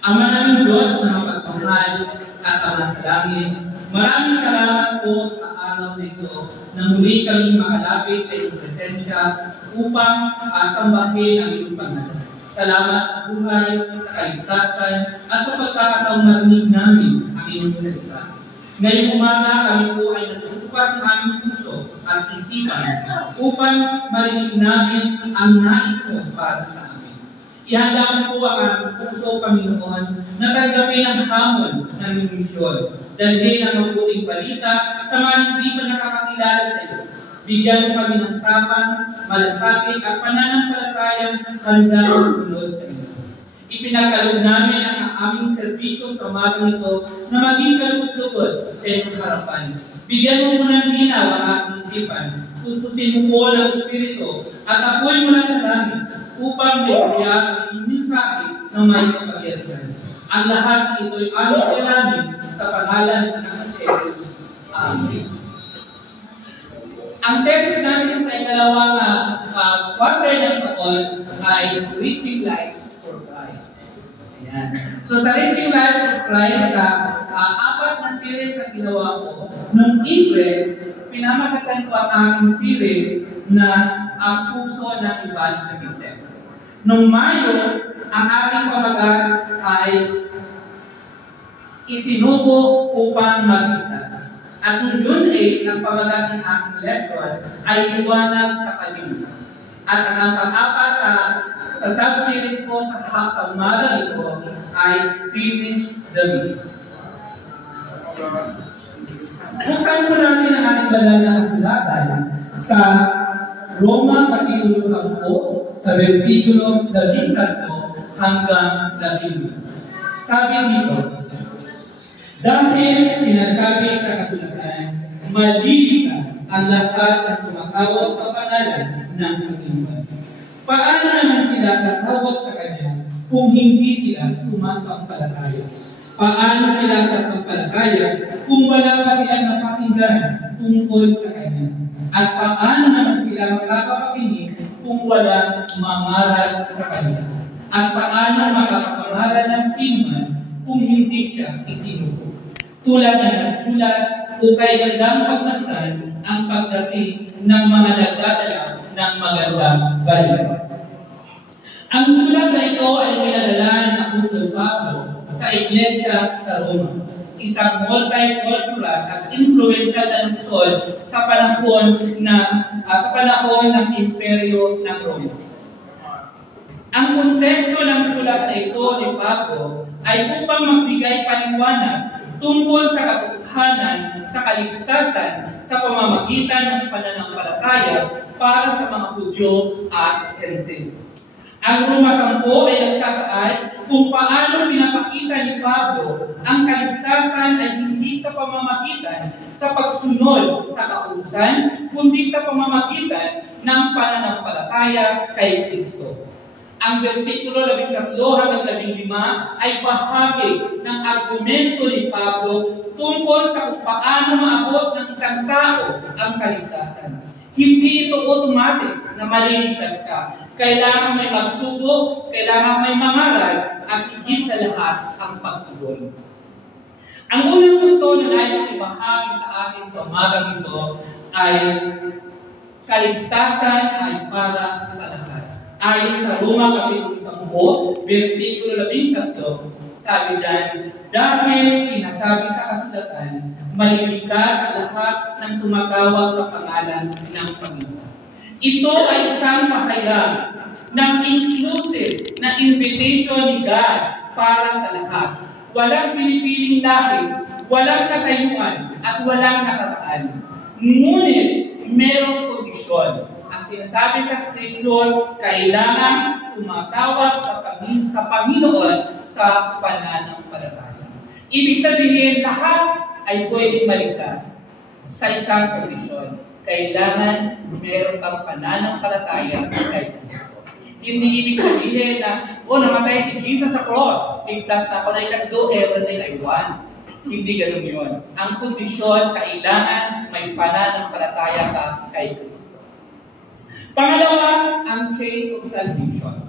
Ama naming Diyos na mapagmahal at Ama sa langit, maraming salamat po sa araw na ito na muli kami makalapit sa iyong presensya upang sambahin ang iyong pangalan. Salamat sa buhay, sa kaligtasan, at sa pagkakataong marinig namin ang iyong salita. Ngayong umaga kami po ay natutupas ng aming puso at isipan upang marinig namin ang nais mo para sa amin. Ihanda mo po ang aming puso, Panginoon, na tanggapin ang hamon ng iyong misyon. Dalhin ang mabuting balita sa mga hindi pa nakakakilala sa iyo. Bigyan mo kami ng tapang, malasakit at pananampalatayang handa sa sunod sa iyo. Ipinagkaloob namin ang aming serbisyo sa umagang ito na maging kalugod-lugod sa iyong harapan. Bigyan mo ng linaw ang ating isipan. Tuspusin mo po ng Espiritu at apoy mo na sa langit upang may kaya ang mensahe ng may kapangyarihan. Ang lahat ito'y aming kailangan sa pangalan ng Jesus. Amen. Ang series natin sa ikalawang quarter ng taon ay Reaching Lives for Christ. Ayan. So sa Reaching Lives for Christ, apat na series na ginawa ko. Noong April, pinamakatan ko ang aking series na ang puso ng evangelism. Noong Mayo, ang aking pamagat ay isinubo upang magligtas. At noong June 8, ang pamagat ng aking lesson ay liwanag sa kalimut. At ang pang-apat sa sub-series ko sa umaga ito ay Finish the Mission. Buksan po natin ang ating banal na kasulatan sa Roma Kapitulo 10, sa versikulo 13 hanggang 15. Sabi dito, dahil sinasabi sa kasulatan, maliligtas ang lahat ng tumatawag sa pangalan ng Panginoon. Paano naman sila tatawag sa Kanya kung hindi sila sumasampalataya? Paano sila sasampalataya kung wala pa silang napakinggan tungkol sa Kanya? At paano naman sila makakapakinig kung walang mangaral sa Kanya? At paano makapapangaral ng sinuman kung hindi siya isinuko? Tulad na nasulat, ukay gandang pagmasdan ang pagdating ng mga nagdadala ng magandang balita. Ang sulat na ito ay pinadala ng Apostol Pablo sa Iglesia sa Roma, isang multicultural at influential na lungsod sa panahon ng Imperyo ng Roma. Ang konteksto ng sulat na ito ni Pablo ay upang magbigay paliwanag tungkol sa katotohanan sa kaligtasan sa pamamagitan ng pananampalataya para sa mga Hudyo at Hentil. Ang Roma 10 ay nagsasaad kung paano pinapakita ni Pablo ang kaligtasan ay hindi sa pamamagitan sa pagsunod sa kautusan, kundi sa pamamagitan ng pananampalataya kay Kristo. Ang versikulo 13 hanggang 15 ay bahagi ng argumento ni Pablo tungkol sa kung paano maabot ng isang tao ang kaligtasan. Hindi ito automatic na maliligtas ka. Kailangan may pagsubok, kailangan may mangaral, at higit sa lahat ang pagtugon. Ang unang punto na nais ibahagi sa akin sa umagang ito ay kaligtasan ay para sa lahat. Ayon sa Roma Kapitulo 10, versikulo 13, sabi dyan, dahil sinasabi sa kasulatan, maliligtas ang lahat ng tumatawag sa pangalan ng Panginoon. Ito ay isang pahayag ng inclusive na invitation ni God para sa lahat. Walang pinipiling lahi, walang katayuan, at walang nakataan. Ngunit, merong kondisyon. Ang sinasabi sa Scripture, kailangan tumatawag sa Panginoon sa pananampalataya. Ibig sabihin, lahat ay pwedeng maligtas sa isang kondisyon. Kailangan meron kang pananampalataya kay Kristo. Hindi ibig sabihin na, namatay si Jesus sa cross, ligtas na ako, I can do everything I want. Hindi ganun yun. Ang kondisyon, kailangan may pananampalataya ka kay Kristo. Pangalawa, ang chain of salvation.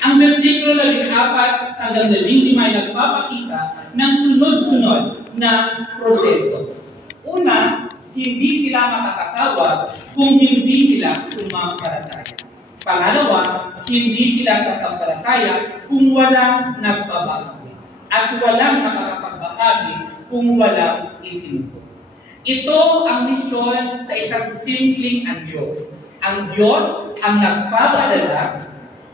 Ang versikulo 14 hanggang 15 ay nagpapakita ng sunod-sunod na proseso. Una, hindi sila makakatawag kung hindi sila sumampalataya. Pangalawa, hindi sila sasampalataya kung walang nagbabahagi at walang nakakapagbahagi kung walang isinuko. Ito ang misyon sa isang simpleng anyo. Ang Diyos ang nagpapadala,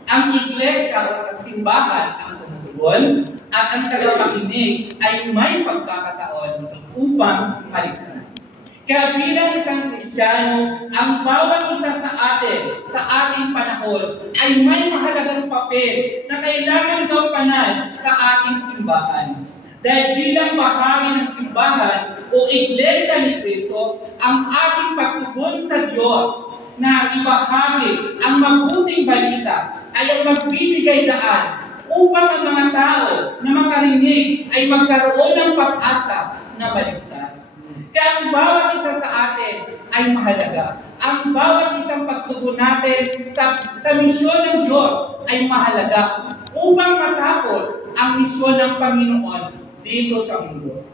ang iglesia o ang simbahan ang tumutugon, at ang tagapakinig ay may pagkakataon upang maligtas. Kaya bilang isang Kristiyano, ang bawat isa sa atin, sa ating panahon, ay may mahalagang papel na kailangan gampanan sa ating simbahan. Dahil bilang bahagi ng simbahan o iglesia ni Kristo, ang ating pagtugon sa Diyos na ibahagi ang mabuting balita ay ang magbibigay daan upang ang mga tao na makarinig ay magkaroon ng pag-asa na maligtas. Kaya ang bawat isa sa atin ay mahalaga. Ang bawat isang pagtugon natin sa misyon ng Diyos ay mahalaga upang matapos ang misyon ng Panginoon dito sa mundo.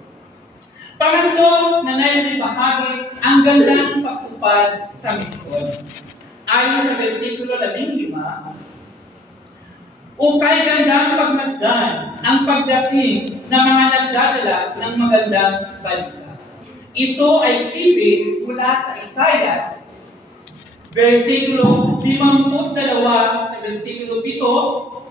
Pangatlo na nais ibahagi ang gandang pagtupad sa misyon. Ayon sa versikulo 15, ukay gandang pagmasdan ang pagdating ng mga nagdadala ng magandang balita. Ito ay sipin mula sa Isaiah, versikulo 52 sa versikulo 7,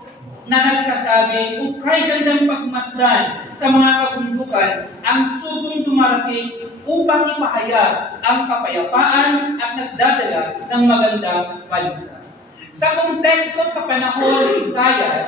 na nagsasabi, ukay gandang pagmasdan sa mga kabundukan ang sugong dumarating upang ipahayag ang kapayapaan at nagdadala ng magandang balita. Sa konteksto sa panahon ni Isaiah,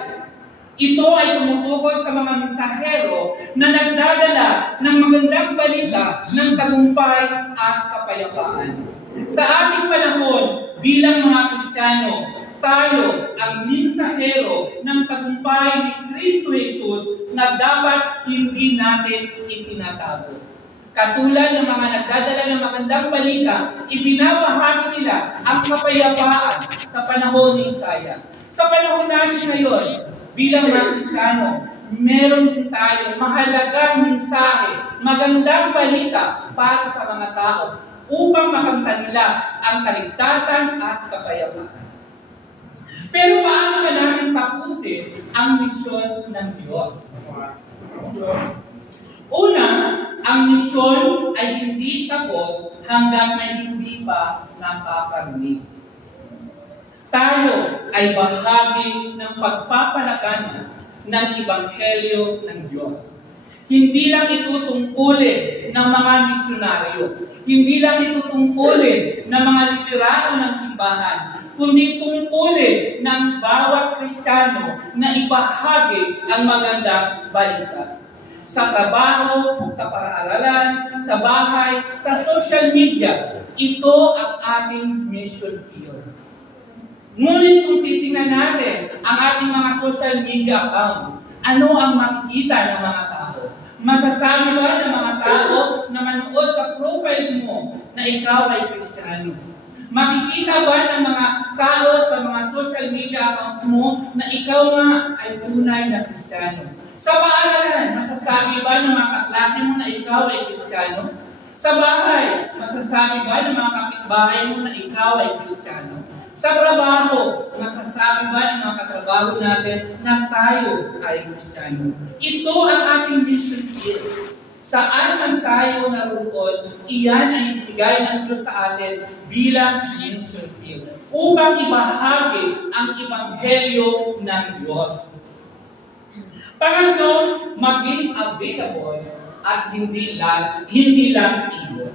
ito ay tumutukoy sa mga mensahero na nagdadala ng magandang balita ng tagumpay at kapayapaan. Sa ating panahon, bilang mga Kristiyano, tayo ang mensahero ng tagumpay ni Kristo Jesus na dapat hindi natin itinatago. Katulad ng mga nagdadala ng magandang balita, ibinabahagi nila ang kapayapaan sa panahon ni Isaiah. Sa panahon natin ngayon, bilang mga Kristiyano, meron din tayo mahalagang mensahe, magandang balita para sa mga tao upang makanta nila ang kaligtasan at kapayapaan. Pero paano na natin tapusin ang misyon ng Diyos? Una, ang misyon ay hindi tapos hanggang na hindi pa nakakarinig. Tayo ay bahagi ng pagpapalagana ng Ebanghelyo ng Diyos. Hindi lang ito tungkulin ng mga misyonaryo. Hindi lang ito tungkulin ng mga liderado ng simbahan, kundi tungkulin ng bawat Kristiyano na ibahagi ang magandang balita. Sa trabaho, sa paraaralan, sa bahay, sa social media, ito ang ating mission field. Ngunit kung titingnan natin ang ating mga social media accounts, ano ang makikita ng mga tao? Masasabi ba ng mga tao na manood sa profile mo na ikaw ay Kristiyano? Makikita ba ng mga tao sa mga social media accounts mo na ikaw nga ay tunay na Kristiyano? Sa paaralan, masasabi ba ng mga kaklase mo na ikaw ay Kristiyano? Sa bahay, masasabi ba ng mga kapitbahay mo na ikaw ay Kristiyano? Sa trabaho, masasabi ba ng mga katrabaho natin na tayo ay Kristiyano? Ito ang ating mission field. Saan man tayo naroon, iyan ay ibigay ng Diyos sa atin bilang mission field upang ibahagi ang Ebanghelyo ng Diyos. Pangatlo, maging available at hindi lang iyon.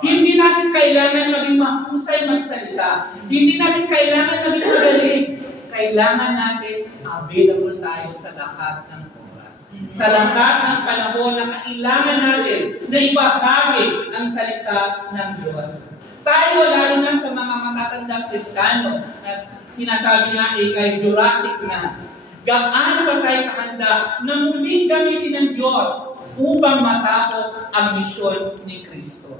Hindi natin kailangan maging mahusay magsalita. Hindi natin kailangan maging magaling. Kailangan natin available tayo sa lahat ng oras. Sa lahat ng panahon na kailangan natin na ibahagi ang salita ng Diyos. Tayo, lalo na sa mga matatandang Kristiyano, na sinasabi nga kay Jurassic na, gaano ba tayo kahanda na muling gamitin ng Diyos upang matapos ang misyon ni Kristo?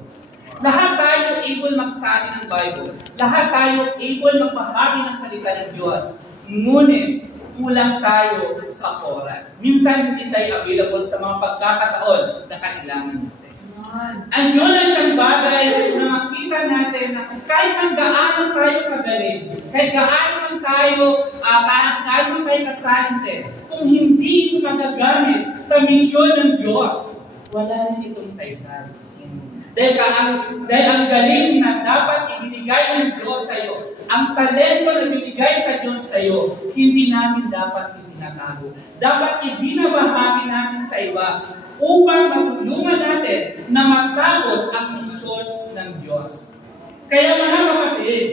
Lahat tayo able mag-study ng Bible. Lahat tayo able magbahagi ng salita ng Diyos. Ngunit, kulang tayo sa oras. Minsan hindi tayo available sa mga pagkakataon na kailangan natin. Ang yun ay isang bagay na makita natin na kung kahit man gaano tayo kagaling, kahit gaano man tayo ka-talented, kung hindi ito magagamit sa misyon ng Diyos, wala rin itong saysay. Dahil ang galing na dapat ibinigay ng Diyos sa iyo, ang talento na binigay sa Diyos sa iyo, hindi natin dapat itinatago. Dapat ibinabahagi natin sa iba upang matulungan natin na matapos ang misyon ng Diyos. Kaya mga kapatid,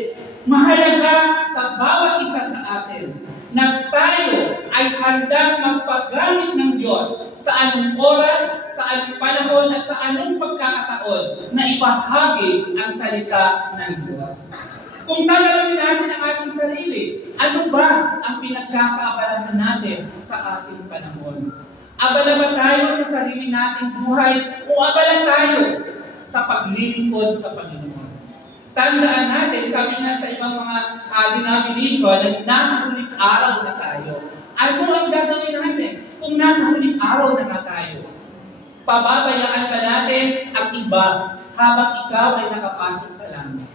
mahalaga sa bawat isa sa atin na tayo ay handang magpagamit ng Diyos sa anong oras, sa anong panahon, at sa anong pagkakataon na ibahagi ang salita ng Diyos. Kung tatanungin natin ang ating sarili, ano ba ang pinagkakaabalahan natin sa ating panahon? Abala ba tayo sa sarili nating buhay o abala tayo sa paglilingkod sa Panginoon? Tandaan natin, sabi nga sa ibang mga denomination na nasa huling araw na tayo. Ano ang gagawin natin kung nasa huling araw na tayo? Pababayaan ba natin ang iba habang ikaw ay nakapasok sa langit?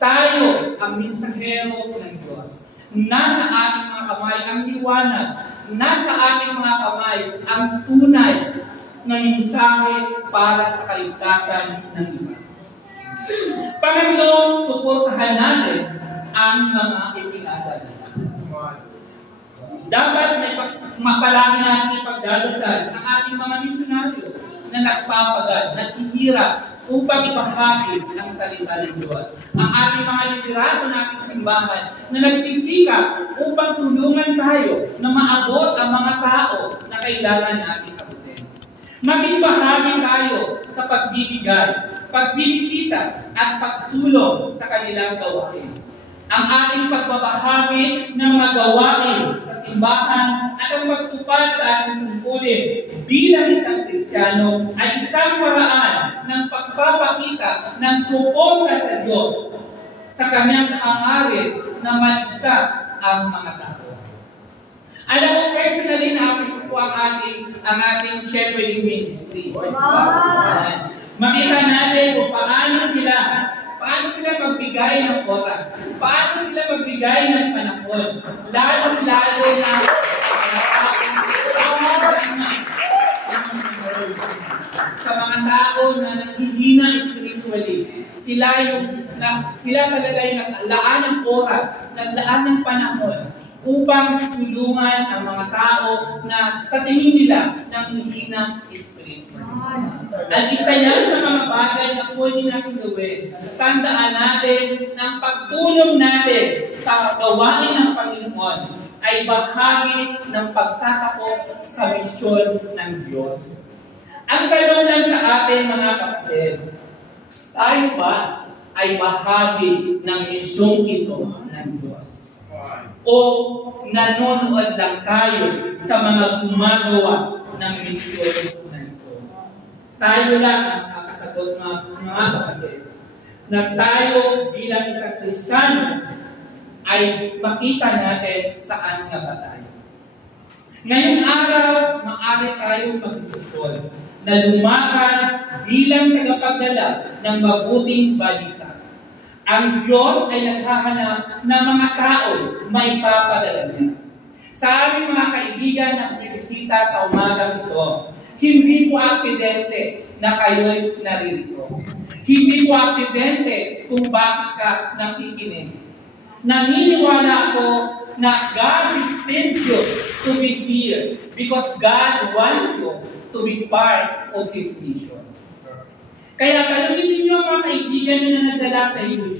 Tayo ang mensahero ng Diyos. Nasa ating mga kamay ang liwanag. Nasa ating mga kamay ang tunay na mensahe para sa kaligtasan ng iba. Pangatlo, suportahan natin ang mga ipinadala. Dapat mapalagi natin ipagdadasal ang ating mga misyonaryo na nagpapagad, naghihirap upang ibahagi ang salita ng Diyos. Ang ating mga liderato ng ating simbahan na nagsisikap upang tulungan tayo na maabot ang mga tao na kailangan natin abutin. Maging bahagi tayo sa pagbibigay, pagbibisita at pagtulong sa kanilang gawain. Ang ating pagbabahagi ng mga gawain sa simbahan at ang pagtupad sa ating tungkulin bilang isang Kristiyano ay isang paraan ng pagpapakita ng suporta sa Diyos sa kanyang hangarin na maligtas ang mga tao. Alam mo, personally, na-appreciate ko ang ating shepherding ministry. Makita natin kung paano sila magbigay ng oras, paano sila magbigay ng panahon, lalo-lalo na sa mga tao na naghihina spiritually. Sila talaga yung naglaan ng oras, naglaan ng panahon upang tulungan ang mga tao na sa tingin nila nanghihina spiritually. At isa yan sa mga bagay na pwede natin gawin. Tandaan natin na ang pagtulong natin sa gawain ng Panginoon ay bahagi ng pagtatapos sa misyon ng Diyos. Ang tanong lang sa atin, mga kapatid, tayo ba ay bahagi ng misyong ito ng Diyos? O nanonood lang tayo sa mga gumagawa ng misyon na ito? Tayo lang ang nakakasagot, mga kapatid, na tayo bilang isang Kristiyano ay makita natin saan nga ba tayo. Ngayong araw, maaari tayong magdesisyon na lumakad bilang tagapagdala ng mabuting balita. Ang Diyos ay naghahanap ng mga tao maipapadala niya. Sa aming mga kaibigan na bibisita sa umagang ito, hindi po aksidente na kayo'y naririto. Hindi po aksidente kung bakit ka nakikinig. Naniniwala ako na God has sent you to be here because God wants you to be part of His mission. Kaya tanungin ninyo ang mga kaibigan na nagdala sa inyo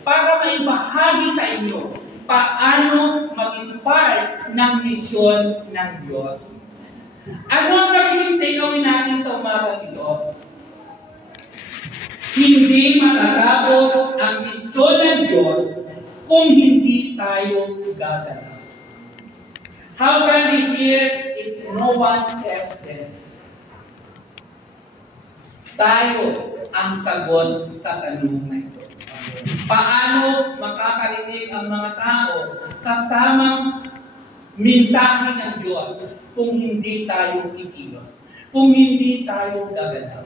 para maibahagi sa inyo paano maging part ng misyon ng Diyos. Ano ang magiging takeaway natin sa umagang ito? Hindi matatapos ang misyon ng Diyos kung hindi tayo gagalaw. How can we hear if no one tells them? Tayo ang sagot sa tanong na ito. Paano makakarinig ang mga tao sa tamang mensahe ng Diyos kung hindi tayo kikilos, kung hindi tayo gagalaw.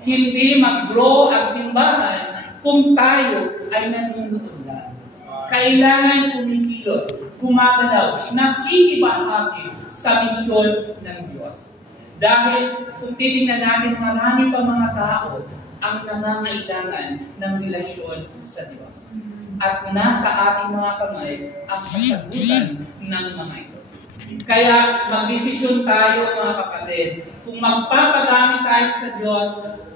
Hindi mag-grow ang simbahan kung tayo ay nanonood lang. Kailangan kumikilos, gumagalaw, nakikibahagi sa misyon ng Diyos. Dahil kung titingnan natin, marami pa mga tao ang nangangailangan ng relasyon sa Diyos. At nasa ating mga kamay ang kasagutan ng mga ito. Kaya magdesisyon tayo mga kapatid, kung magpapadami tayo sa Diyos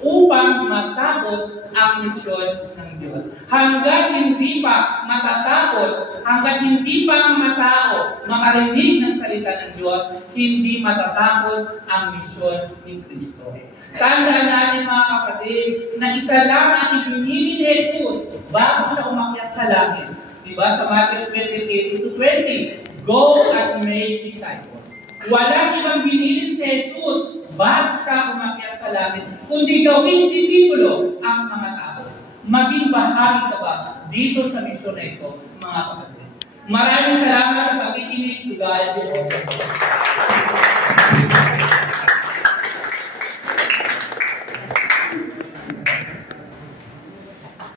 upang matapos ang misyon ng Diyos. Hanggat hindi pa matatapos, hanggat hindi pa ang mga tao makarinig ng salita ng Diyos, hindi matatapos ang misyon ni Kristo. Tandaan natin mga kapatid na isa lang ang ibinili ni Jesus bago siya umakyat sa langit. Diba sa Matthew 28:20, go and make disciples. Walang ibang binili si Jesus bago siya umakyat sa langit, kundi gawing disipulo ang mga tao. Maging bahagi ka ba dito sa misyon na ito, mga kapatid? Maraming salamat sa pakikinig. God bless you.